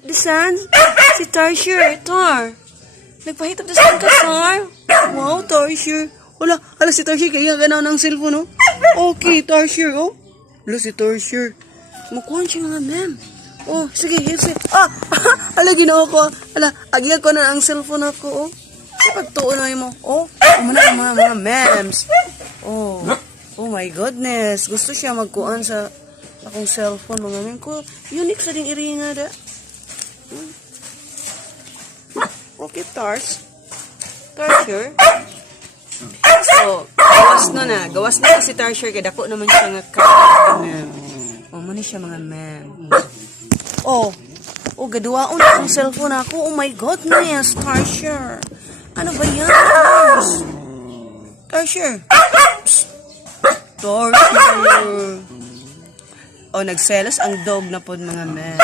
Abdisan? Si Tarsher, Tar. Nagpahitap disan ka, Tar. Wow, Tarsher. Wala, ala si Tarsher, kaya ganaw ng cellphone, oh. Okay, Tarsher, oh. Ala si Tarsher. Makuhan siya mga ma'am. Oh, sige, sige. Ala, ginawa ko. Ala, agya ko na ang cellphone ako, oh. Sa pagtuunoy mo, oh. Umuna mga ma'ams. Oh, oh my goodness. Gusto siya magkuhan sa akong cellphone, mga ma'am ko. Unique sa ding iringa, da. Okay, Tars. Tarsher. So, gawas na si Tarsher kaya dako naman siya nga ma'am. Oh, muna siya mga ma'am. Oh, gaduwaon na ang cellphone ako. Oh my goodness, Tarsher. Ano ba yan, Tars? Tarsher. Tarsher. Oh, nagselos ang dog na pod mga ma'am.